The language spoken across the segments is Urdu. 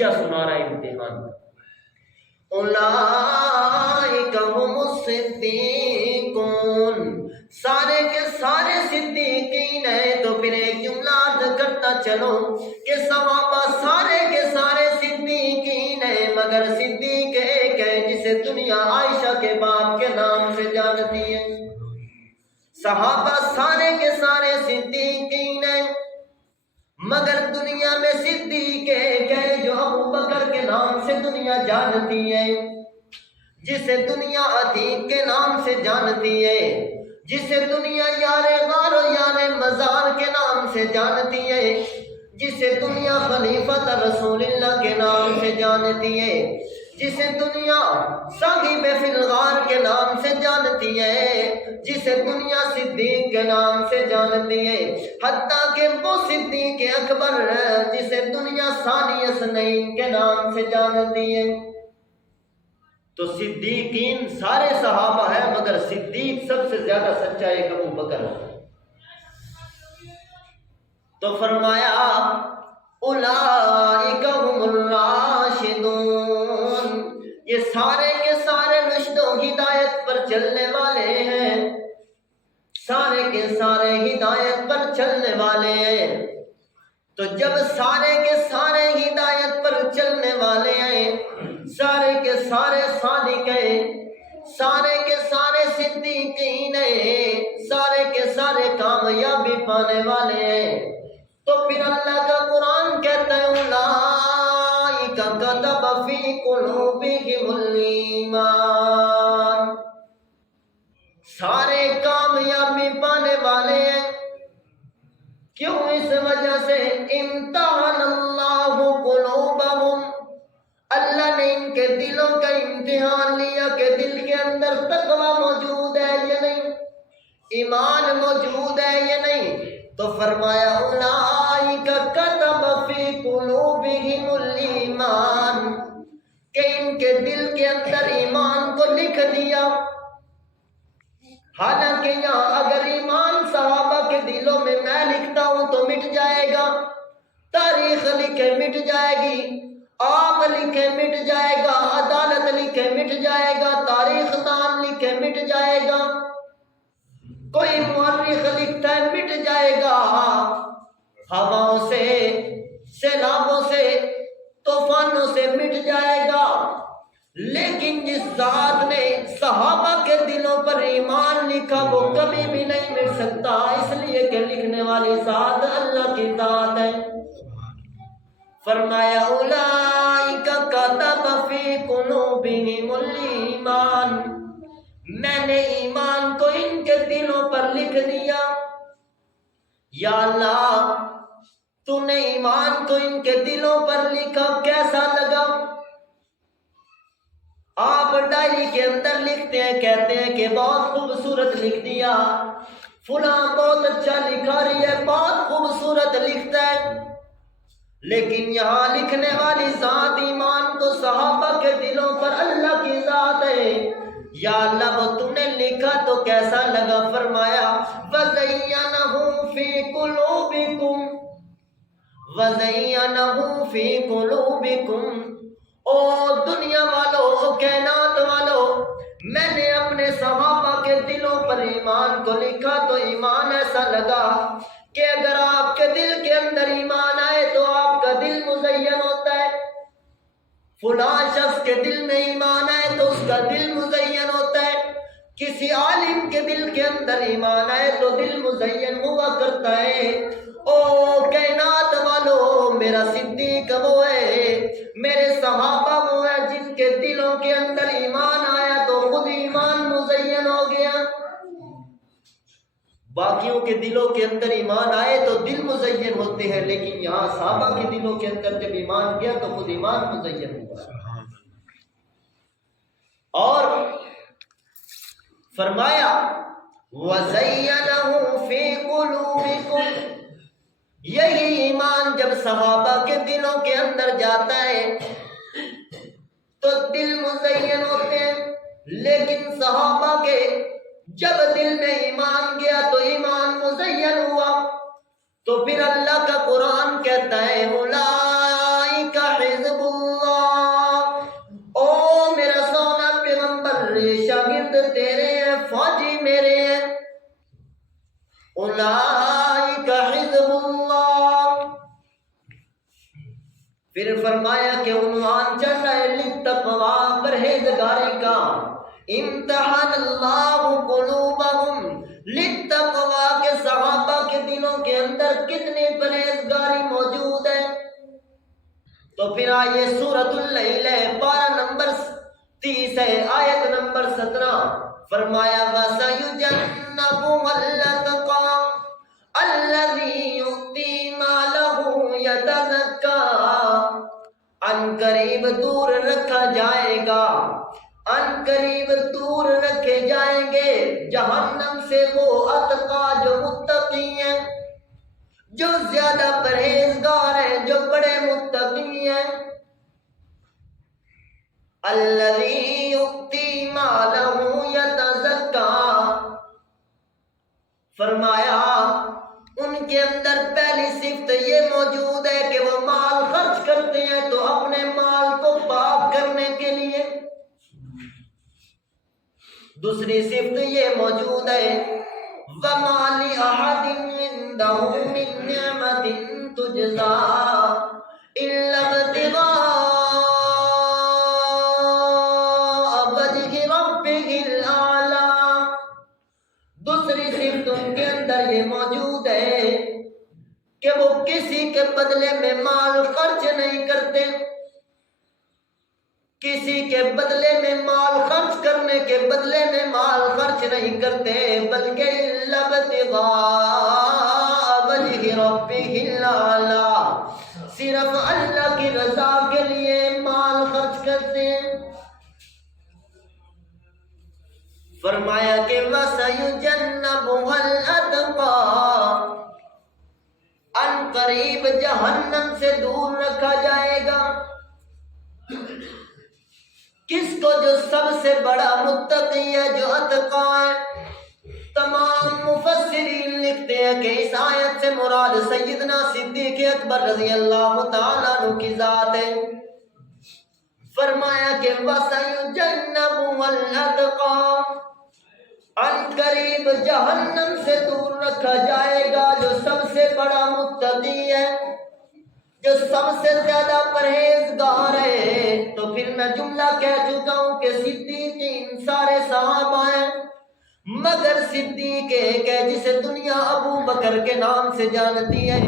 کیا سنا رہا ہے امتحان اولئک هم الصدیقون، سارے کے سارے صدیقین ہیں۔ تو پھر ایک جملہ عرض کرتا چلو کہ صحابہ سارے کے سارے صدیقین ہیں، مگر صدیق ایک ہے جسے دنیا عائشہ کے باپ کے نام سے جانتی ہے۔ صحابہ سارے کے سارے صدیقین ہیں، مگر دنیا میں صدیق ایک ہے جو ابو بکر کے نام سے دنیا جانتی ہے، جسے دنیا عتیق کے نام سے جانتی ہے، جسے دنیا یار غار و یار مزار کے نام سے جانتی ہے، جسے دنیا خلیفۃ رسول اللہ کے نام سے جانتی ہے، جسے دنیا صاحب فی الغار کے نام سے جانتی ہے، جسے دنیا صدیق کے نام سے جانتی ہے، حتیٰ کہ وہ صدیق اکبر جسے دنیا ثانی اثنین کے نام سے جانتی ہے۔ تو صدیقین سارے صحابہ ہیں، مگر صدیق سب سے زیادہ سچا ایک ابو بکر ہے۔ تو فرمایا اولئک هم الراشدون، یہ سارے کے سارے رشد و ہدایت پر چلنے والے ہیں، سارے کے سارے ہدایت پر چلنے والے ہیں۔ تو جب سارے کے سارے ہدایت پر چلنے والے ہیں، سارے کے سارے صادق ہیں، سارے کے سارے صدیقین ہیں، سارے کے سارے کامیابی پانے والے ہیں، تو پھر اللہ کا قرآن کہتا ہے اولئک کتب فی قلوبہم الایمان، سارے کامیابی پانے والے ہیں۔ کیوں؟ اس وجہ سے امتحان اللہ قلوبہم، اللہ نے ان کے دلوں کا امتحان لیا کہ دل کے اندر تقوی موجود ہے یا نہیں، ایمان موجود ہے یا نہیں۔ تو فرمایا اولئک کتب فی قلوبہم الایمان، کہ ان کے دل کے اندر ایمان کو لکھ دیا۔ حالانکہ یہاں اگر ایمان صحابہ کے دلوں میں میں لکھتا ہوں تو مٹ جائے گا، تاریخ لکھے مٹ جائے گی، آپ لکھے مٹ جائے گا، عدالت لکھے مٹ جائے گا، تاریخ دان لکھے مٹ جائے گا، کوئی مورخ لکھتا ہے مٹ جائے گا، ہواؤں سے، سیلابوں سے، طوفانوں سے مٹ جائے گا۔ لیکن جس ذات نے صحابہ کے دلوں پر ایمان لکھا وہ کبھی بھی نہیں مٹ سکتا، اس لیے کہ لکھنے والی ذات اللہ کی ذات ہے۔ فرمایا اولئک کتب فی قلوبہم الایمان، میں نے ایمان کو ان کے دلوں پر لکھ دیا۔ یا اللہ تو نے ایمان کو ان کے دلوں پر لکھا، کیسا لگا؟ آپ ڈائری کے اندر لکھتے ہیں، کہتے ہیں کہ بہت خوبصورت لکھ دیا، فلاں بہت اچھا لکھا رہی ہے، بہت خوبصورت لکھتا ہے۔ لیکن یہاں لکھنے والی ذات ایمان کو صحابہ کے دلوں پر اللہ کی ذات ہے۔ یا اللہ وہ تم نے لکھا تو کیسا لگا؟ فرمایا وَزَيَّنَهُ فِي قُلُوبِكُمْ، وَزَيَّنَهُ فِي قُلُوبِكُمْ، او دنیا والو، او کائنات والو، میں نے اپنے صحابہ کے دلوں پر ایمان کو لکھا تو ایمان ایسا لگا کہ اگر آپ کے دل کے اندر ایمان آئے تو آپ کا دل مزین ہوتا ہے، فلاں شخص کے دل میں ایمان آئے تو اس کا دل مزین ہوتا ہے، کسی عالم کے دل کے اندر ایمان آئے تو دل مزین ہوا کرتا ہے۔ او کائنات والو، میرا صدیق وہ ہے، میرے صحابہ وہ ہے جن کے دلوں کے اندر ایمان آیا تو خود ایمان مزین ہو گیا۔ باقیوں کے دلوں کے اندر ایمان آئے تو دل مزین ہوتے ہیں، لیکن یہاں صحابہ کے دلوں کے اندر جب ایمان گیا تو خود ایمان مزین ہوا۔ اور فرمایا وَزَيَّنَهُ فِي قُلُوبِكُمْ، یہی ایمان جب صحابہ کے دلوں کے اندر جاتا ہے تو دل مزین ہوتے ہیں، لیکن صحابہ کے جب دل میں ایمان گیا تو ایمان مزین ہوا۔ تو پھر اللہ کا قرآن کہتا ہے اولئک اولئک حزب اللہ، او میرا سونا پیغمبر، یہ شاگرد تیرے ہیں، فوجی میرے ہیں، اولئک حزب اللہ۔ پھر فرمایا کہ عنوان چل رہا ہے للتقویٰ، پرہیزگاری کا، امتحان اللہ قلوبہم للتقویٰ، کے صحابہ کے دلوں کے اندر کتنی پرہیزگاری موجود ہے۔ تو پھر آئیے سورۃ اللیل ہے، پارہ نمبر 30 ہے، آیت نمبر 17، فرمایا وَسَيُجَنَّبُهَا الْأَتْقَى الَّذِي يُؤْتِي مَالَهُ يَتَزَكَّىٰ، ان قریب دور رکھا جائے گا، ان قریب دور رکھے جائیں گے جہنم سے وہ اتقا جو متقی ہیں، جو زیادہ پرہیزگار ہیں، جو بڑے متقی ہیں۔ الذی یؤتی مالہ یتزکیٰ، فرمایا ان کے اندر پہلی صفت یہ موجود ہے کہ وہ مال خرچ کرتے ہیں تو اپنے مال کو پاک کرنے کے لیے۔ دوسری صفت یہ موجود ہے وَمَا لِأَحَدٍ عِندَهُ مِن نِّعْمَةٍ تُجْزَىٰ إِلَّا ابْتِغَاءَ وَجْهِ رَبِّهِ الْأَعْلَىٰ۔ دوسری صفت ان کے اندر یہ موجود ہے کہ وہ کسی کے بدلے میں مال خرچ نہیں کرتے، کسی کے بدلے میں مال خرچ کرنے کے بدلے میں مال خرچ نہیں کرتے، بلکہ إِلَّا ابْتِغَاءَ وَجْهِ رَبِّهِ الْأَعْلَىٰ، صرف اللہ کی رضا کے لیے مال خرچ کرتے ہیں۔ فرمایا کہ وَسَيُجَنَّبُهَا الْأَتْقَى، ان قریب جہنم سے دور رکھا جائے گا۔ کس کو؟ جو سب سے بڑا متقی ہے، جو اتقا ہے۔ تمام مفسرین لکھتے ہیں کہ اس آیت سے مراد سیدنا صدیق اکبر رضی اللہ تعالیٰ عنہ کی ذات ہے۔ فرمایا کہ وَسَيُجَنَّبُهَا الْأَتْقَى، ان قریب جہنم سے دور رکھا جائے گا جو سب سے بڑا متقی ہے، جو سب سے زیادہ پرہیزگار ہے۔ تو پھر میں جملہ کہہ چکا ہوں کہ صدیقین سارے صحابہ ہیں، مگر صدیق ایک ہے جسے دنیا ابو بکر کے نام سے جانتی ہے۔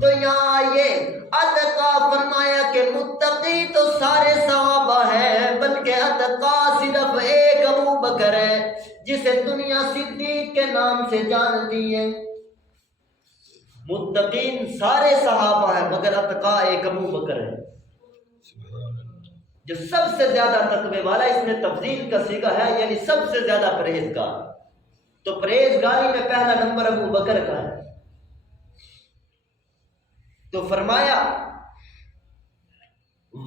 تو یہاں یہ اتقا فرمایا کہ متقی تو سارے صحابہ ہیں، بلکہ اتقا صرف ایک ابو بکر ہے جسے دنیا صدیق کے نام سے جانتی ہے۔ متقین سارے صحابہ ہیں مگر اتقا ایک ابو بکر ہے جو سب سے زیادہ تقوی والا۔ اس میں تفضیل کا صیغہ ہے، یعنی سب سے زیادہ پرہیزگار۔ تو پرہیزگاری میں پہلا نمبر ابو بکر کا ہے۔ تو فرمایا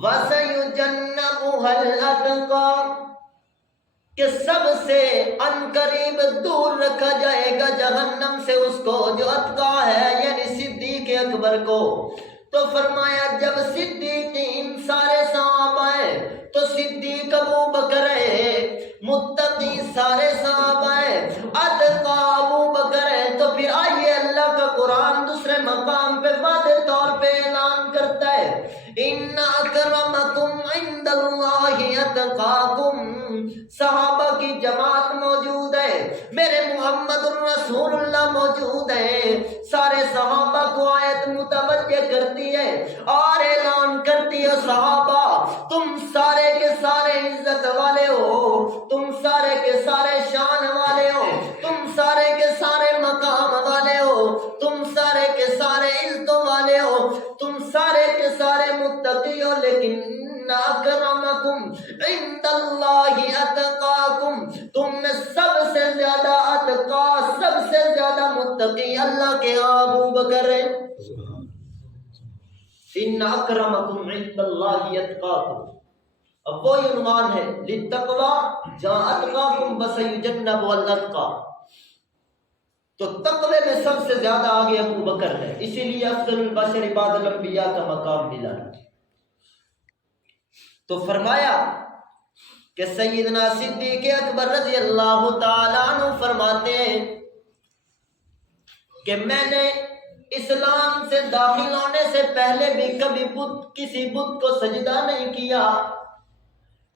وَسَيُجَنَّبُهَا الْأَتْقَى، کہ سب سے عنقریب دور رکھا جائے گا جہنم سے اس کو جو اتقا ہے، یعنی صدیق اکبر کو۔ تو فرمایا جب صدیقین سارے صحابہ ہیں تو صدیق ابو بکر ہے، متقی سارے صحابہ ہیں، اتقا ابو بکر ہے۔ تو پھر آئیے اللہ کا قرآن دوسرے مقام پہ واضح طور پہ اعلان کرتا ہے ان اکرمکم عند اللہ اتقاکم، صحابہ کی جماعت موجود ہے، میرے محمد الرسول اللہ موجود ہے۔ سارے صحابہ کو آیت متوجہ کرتی ہے اور اعلان کرتی ہے صحابہ تم سارے کے سارے عزت والے ہو، تم سارے کے سارے شان والے ہو، تم سارے کے سارے مقام والے ہو، تم سارے کے سارے عزتوں والے ہو، تم سارے کے سارے متقی ہو، لیکن اکرمکم عند اللہ اتقاکم، تم میں سب سے زیادہ اتقا، سب سے زیادہ متقی اللہ کے ابو بکر ہے۔ ان اکرمکم عند اللہ اتقاکم، اب وہی عنوان ہے للتقوی جہاں اتقاکم وسیجنبها الاتقى، تو تقوی میں سب سے زیادہ آگے ابو بکر ہے، اسی لیے افضل البشر بعد الانبیاء کا مقام ملا۔ تو فرمایا کہ سیدنا صدیق اکبر رضی اللہ تعالیٰ عنہ فرماتے ہیں کہ میں نے اسلام سے داخل ہونے سے پہلے بھی کبھی کسی بت کو سجدہ نہیں کیا،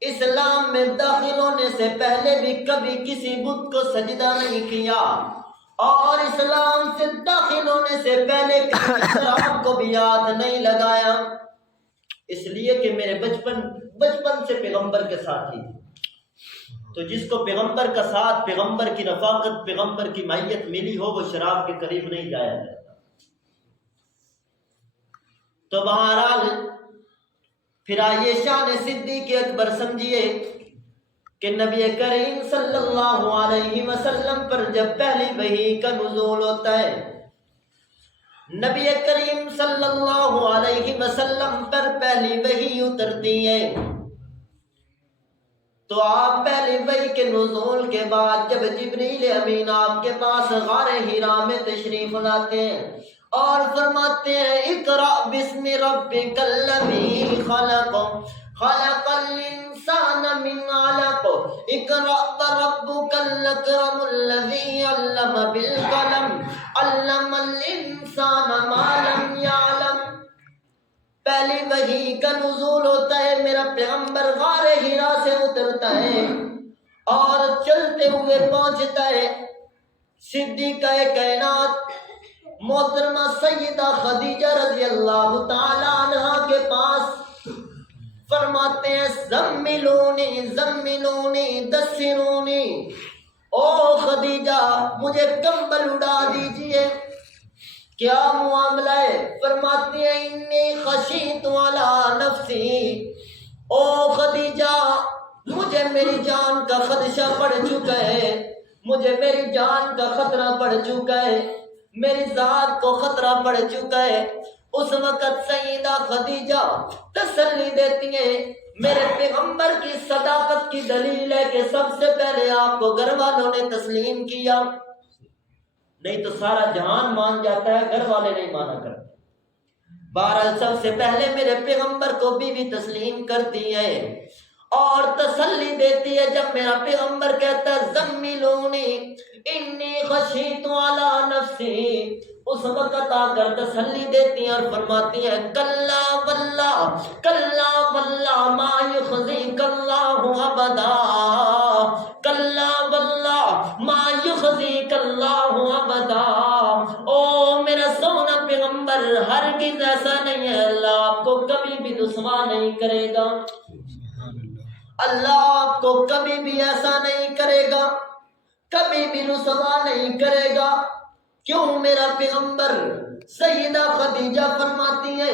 اسلام میں داخل ہونے سے پہلے بھی کبھی کسی بت کو سجدہ نہیں کیا، اور اسلام سے داخل ہونے سے پہلے کسی شراب کو بھی ہاتھ نہیں لگایا، اس لیے کہ میرے بچپن سے پیغمبر کے ساتھ ہی۔ تو جس کو پیغمبر کا ساتھ، پیغمبر کی رفاقت، پیغمبر کی معیت ملی ہو، وہ شراب کے قریب نہیں جایا جاتا۔ تو بہرحال پھر آئیے شان صدیق اکبر سمجھیے کہ نبی کریم صلی اللہ علیہ وسلم پر جب پہلی وحی کا نزول ہوتا ہے، نبی کریم صلی اللہ علیہ وسلم پر پہلی وحی اترتی ہے، تو آپ پہلی وحی کے نزول کے بعد جب جبریل امین آپ کے پاس غار حرا میں تشریف لاتے ہیں اور فرماتے ہیں اقرأ بسم ربک الذی خلق خلق الانسان من علق اقرأ وربک الاکرم الذی علم بالقلم علم الانسان ما لم یعلم۔ پہلی وحی کا نزول ہوتا ہے، میرا پیغمبر غار حرا سے اترتا ہے اور چلتے ہوئے پہنچتا ہے صدیقہ کائنات محترمہ سیدہ خدیجہ رضی اللہ تعالی عنہ کے پاس، فرماتے ہیں زملونی زملونی دسرونی، او خدیجہ مجھے کمبل اڑا دیجئے۔ کیا معاملہ ہے؟ فرماتی ہیں انی خشیت علی نفسی، او خدیجہ مجھے میری جان کا خدشہ پڑ چکا ہے، مجھے میری جان کا خطرہ پڑ چکا ہے، میری ذات کو خطرہ پڑ چکا ہے۔ اس وقت سیدہ خدیجہ تسلی دیتی ہیں، میرے پیغمبر کی صداقت کی دلیل ہے کہ سب سے پہلے آپ کو گھر والوں نے تسلیم کیا، نہیں تو سارا جہان مان جاتا ہے، گھر والے نہیں مانا کرتے۔ بہرحال سب سے پہلے میرے پیغمبر کو بیوی تسلیم کرتی ہے اور تسلی دیتی ہے۔ جب میرا پیغمبر کہتا ہے زملونی انی خشیت علی نفسی، اس وقت آ کر تسلی دیتی ہیں اور فرماتی ہیں کلا واللہ ما یخزیک اللہ ابدا، کلا واللہ ما یخزیک اللہ ابدا، او میرا سونا پیغمبر ہرگز ایسا نہیں ہے، اللہ آپ کو کبھی بھی رسوا نہیں کرے گا، اللہ آپ کو کبھی بھی ایسا نہیں کرے گا، کبھی بھی رسوا نہیں کرے گا۔ کیوں میرا پیغمبر؟ سیدہ خدیجہ فرماتی ہے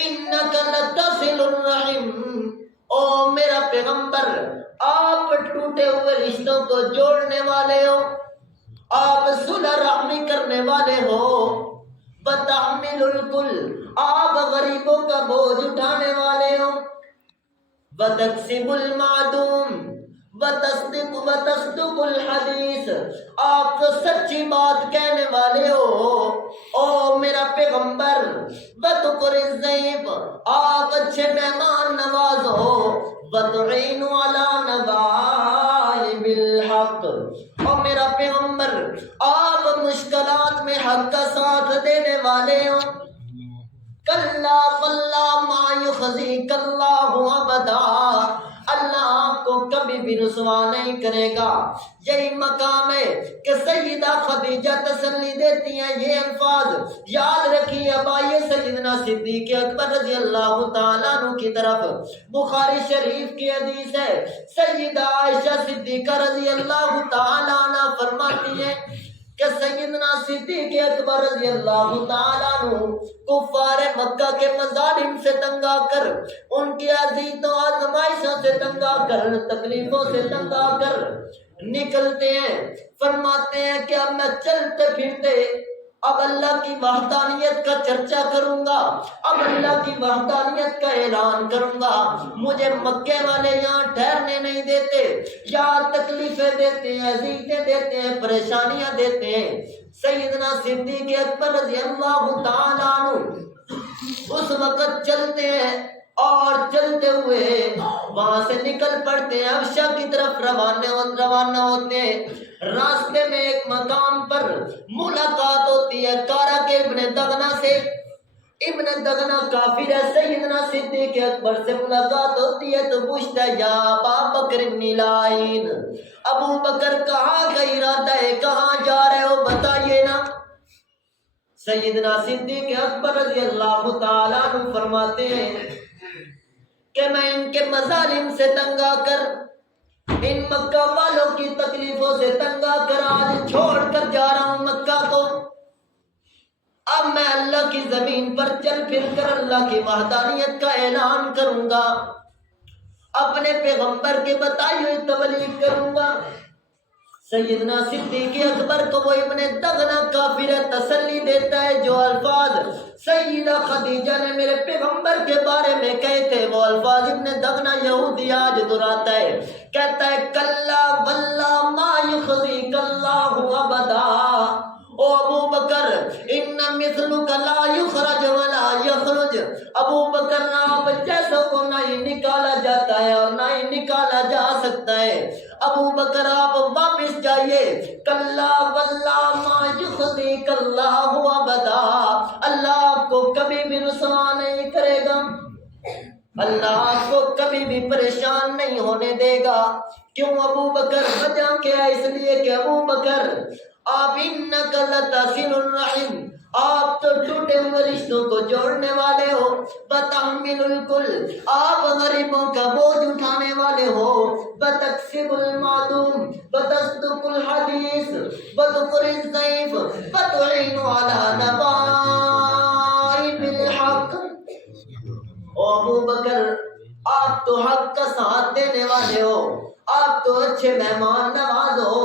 انک لتصل الرحم، او میرا پیغمبر آپ ٹوٹے ہوئے رشتوں کو جوڑنے والے ہو، آپ صلح رحمی کرنے والے ہو، وتحمل الکل، آپ غریبوں کا بوجھ اٹھانے والے ہو، وتکسب المعدوم وتصدق الحدیث، آپ تو سچی بات کہنے والے ہو، او میرا پیغمبر، وتقر الضیف، آپ اچھے مہمان نواز ہو، وتعین علی نوائب الحق، اور میرا پیغمبر آپ مشکلات میں حق کا ساتھ دینے والے ہو۔ کلا واللہ ما یخزیک اللہ ابدا، اللہ آپ کو کبھی بھی رسوا نہیں کرے گا۔ یہی مقام ہے کہ سیدہ خدیجہ تسلی دیتی ہیں، یہ الفاظ یاد رکھیے۔ اب آئیے سیدنا صدیق اکبر رضی اللہ تعالیٰ عنہ کی طرف، بخاری شریف کی حدیث ہے، سیدہ عائشہ صدیقہ رضی اللہ تعالیٰ عنہ فرماتی ہیں کہ سیدنا صدیق اکبر رضی اللہ تعالیٰ عنہ کفار مکہ کے مظالم سے تنگ آ کر، ان کی اذیتوں و آزمائشوں سے تنگ آ کر، تکلیفوں سے تنگ آ کر نکلتے ہیں، فرماتے ہیں کہ اب میں چلتے پھرتے اب اللہ کی وحدانیت کا چرچا کروں گا، اب اللہ کی وحدانیت کا اعلان کروں گا، مجھے مکے والے یہاں ٹھہرنے نہیں دیتے، یہاں تکلیفیں دیتے ہیں، اذیتیں دیتے ہیں، پریشانیاں دیتے ہیں۔ سیدنا صدیق اکبر رضی اللہ تعالیٰ عنہ اس وقت چلتے ہیں اور چلتے ہوئے وہاں سے نکل پڑتے ہیں، حبشہ کی طرف روانہ ہوتے ہیں۔ راستے میں ایک مقام پر ملاقات ہوتی ہے کارا کے ابن دغنہ سے۔ ابن دغنہ کافر ہے، سیدنا صدیق اکبر سے ملاقات ہوتی ہے تو پوچھتا ہے، یا ابا بکر النلائن، ابو بکر کہاں کا ارادہ ہے، کہاں جا رہے ہو بتائیے نا۔ سیدنا صدیق اکبر رضی اللہ تعالیٰ عنہ فرماتے ہیں کہ میں ان کے مظالم سے تنگ آ کر، ان مکہ والوں کی تکلیفوں سے تنگ آ کر آج چھوڑ کر جا رہا ہوں مکہ کو۔ اب میں اللہ کی زمین پر چل پھر کر اللہ کی وحدانیت کا اعلان کروں گا، اپنے پیغمبر کے بتائی ہوئی تبلیغ کروں گا۔ سیدنا صدیق اکبر کو وہ ابن دغنہ کافر تسلی دیتا ہے، جو الفاظ سیدہ خدیجہ نے میرے پیغمبر کے بارے میں کہے تھے وہ الفاظ ابن دغنہ یہودی آج دہراتا ہے، کہتا ہے کلا واللہ ما یخزیک اللہ ابدا، او ابو بکر ان مثلک لا یخرج ولا یخرج، ابو بکر آپ جیسوں کو نہ ہی نکالا جاتا ہے اور نہ ہی نکالا جا سکتا ہے، ابو بکر آپ واپس جائیے، کلا واللہ ما یخزیک اللہ ابدا، اللہ آپ کو کبھی بھی رسوا نہیں کرے گا، اللہ آپ کو کبھی بھی پریشان نہیں ہونے دے گا۔ کیوں ابو بکر؟ وجہ کیا ہے؟ اس لیے کہ ابو بکر آپ انک لتصل الرحم، آپ تو ٹوٹے ہوئے رشتوں کو جوڑنے والے ہو، بتحمل الکل، آپ غریبوں کا بوجھ اٹھانے والے ہو، بتکسب المعدوم، بتصدق الحدیث، بتقر الضعیف، بتعین علی نوائب الحق۔ او ابو بکر آپ تو حق کا ساتھ دینے والے ہو، آپ تو اچھے مہمان نواز ہو،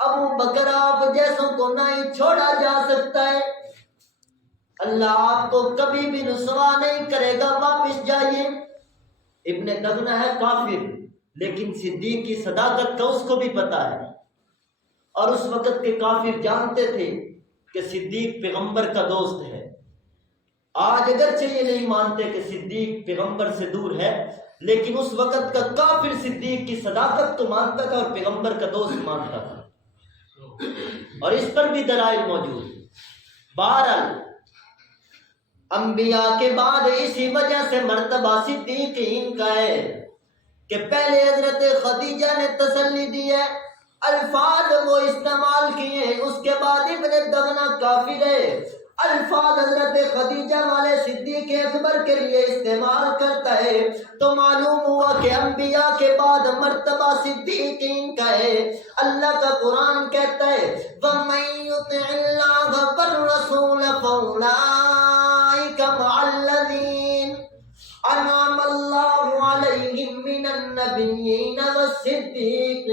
ابو بکر آپ جیسوں کو نہ ہی چھوڑا جا سکتا ہے، اللہ آپ کو کبھی بھی رسوا نہیں کرے گا، واپس جائیے۔ ابن دغنہ ہے کافر، لیکن صدیق کی صداقت کا اس کو بھی پتا ہے، اور اس وقت کے کافر جانتے تھے کہ صدیق پیغمبر کا دوست ہے۔ آج اگرچہ یہ نہیں مانتے کہ صدیق پیغمبر سے دور ہے، لیکن اس وقت کا کافر صدیق کی صداقت تو مانتا تھا اور پیغمبر کا دوست مانتا تھا، اور اس پر بھی دلائل موجود۔ بہرحال انبیاء کے بعد اسی وجہ سے مرتبہ صدیقین کا ہے کہ پہلے حضرت خدیجہ نے تسلی دی ہے، الفاظ وہ استعمال کیے ہیں، اس کے بعد ابن دغنہ کافر ہے، الفاظ حضرت خدیجہ والے صدیق اکبر کے لیے استعمال کرتا ہے، تو معلوم ہوا کہ انبیاء کے بعد مرتبہ صدیقین کا ہے۔ اللہ کا قرآن کہتا ہے وَمَن يُطِعِ اللَّهَ وَالرَّسُولَ فَأُولَٰئِكَ مَعَ الَّذِينَ أَنْعَمَ اللَّهُ عَلَيْهِم مِّنَ النَّبِيِّينَ وَالصِّدِّيقِينَ۔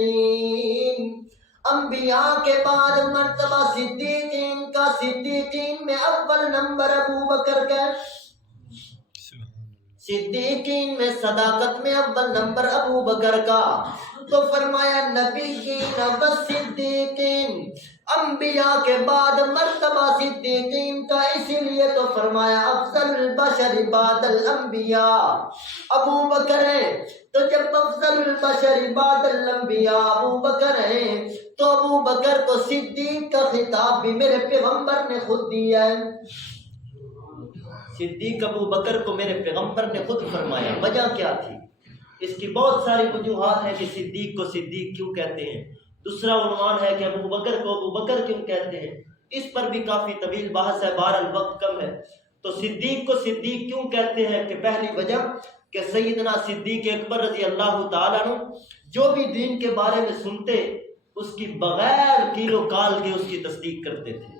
انبیاء کے بعد مرتبہ صدیقین کا، صدیقین میں اول نمبر ابو بکر کا، صدیقین میں صداقت میں اول نمبر ابو بکر کا۔ تو فرمایا نبیین و صدیقین، انبیاء کے بعد مرتبہ صدیقین کا، اسی لیے تو فرمایا افضل البشر بعد الانبیاء ابو بکر ہے۔ تو جب افضل البشر بعد الانبیاء ابو بکر ہیں، تو ابو بکر کو صدیق کا خطاب بھی میرے پیغمبر نے خود دیا ہے، صدیق ابو بکر کو میرے پیغمبر نے خود فرمایا۔ وجہ کیا تھی؟ اس کی بہت ساری وجوہات ہیں کہ صدیق کو صدیق کیوں کہتے ہیں۔ دوسرا عنوان ہے کہ ابو بکر کو ابو بکر کیوں کہتے ہیں، اس پر بھی کافی طویل بحث ہے، بہرحال وقت کم ہے۔ تو صدیق کو صدیق کیوں کہتے ہیں کہ پہلی وجہ کہ سیدنا صدیق اکبر رضی اللہ تعالیٰ عنہ جو بھی دین کے بارے میں سنتے اس کی بغیر کیل و کال کے اس کی تصدیق کرتے تھے،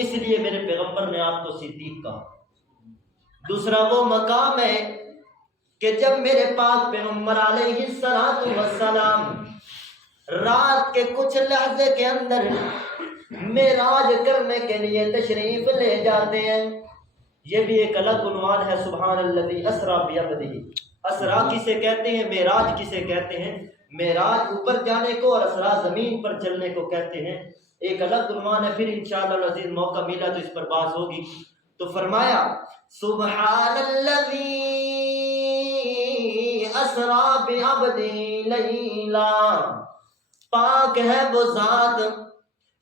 اس لیے میرے پیغمبر نے آپ کو صدیق کہا۔ دوسرا وہ مقام ہے کہ جب میرے پاک پیغمبر علیہ السلام رات کے کچھ لحظے کے اندر معراج کرنے کے لیے تشریف لے جاتے ہیں، یہ بھی ایک الگ عنوان ہے۔ سبحان الذی اسریٰ بعبدہ، اسریٰ کسے کہتے ہیں، معراج کسے کہتے ہیں؟ معراج اوپر جانے کو اور اسریٰ زمین پر چلنے کو کہتے ہیں، ایک الگ عنوان ہے، پھر انشاءاللہ العزیز موقع ملا تو اس پر بات ہوگی۔ تو فرمایا سبحان الذی اسرا بعبدہ لیلا، پاک ہے وہ ذات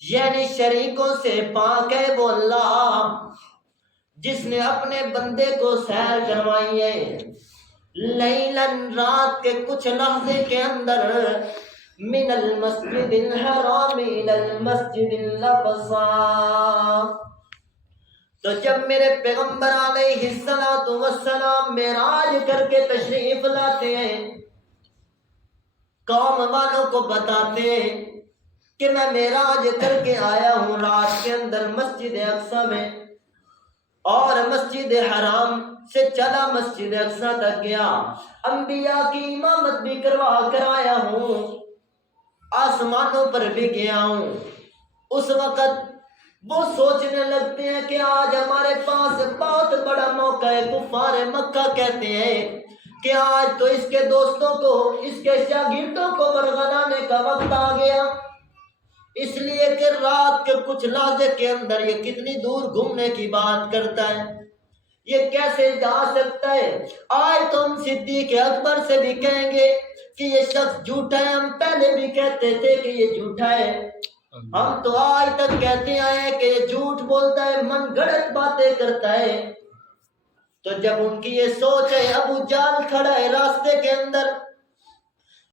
یعنی شریکوں سے پاک ہے وہ اللہ جس نے اپنے بندے کو سیر کروائی ہے لیلن رات کے کچھ لحظے کے اندر من المسجد الحرام الى المسجد الاقصى۔ تو جب میرے پیغمبر علیہ السلام معراج کر کے تشریف لاتے ہیں، قوم والوں کو بتاتے ہیں کہ میں معراج کر کے آیا ہوں رات کے اندر مسجد اقصی میں، اور مسجد حرام سے چلا مسجد اقصی تک گیا، انبیاء کی امامت بھی کروا کر آیا ہوں، آسمانوں پر بھی گیا ہوں۔ اس وقت وہ سوچنے لگتے ہیں کہ آج ہمارے پاس بہت بڑا موقع ہے۔ کفار مکہ کہتے ہیں کہ آج تو اس کے دوستوں کو، اس کے شاگردوں کو برگلانے کا وقت آ گیا، اس لیے کہ رات کے کچھ لحظے کے اندر یہ کتنی دور گھومنے کی بات کرتا ہے، یہ کیسے جا سکتا ہے۔ آج تو ہم صدیق اکبر سے بھی کہیں گے کہ یہ شخص جھوٹا ہے، ہم پہلے بھی کہتے تھے کہ یہ جھوٹا ہے، ہم تو آج تک کہتے آئے ہیں کہ یہ جھوٹ بولتا ہے، من گھڑت باتیں کرتا ہے۔ تو جب ان کی یہ سوچ ہے، ابو جہل کھڑا ہے راستے کے اندر،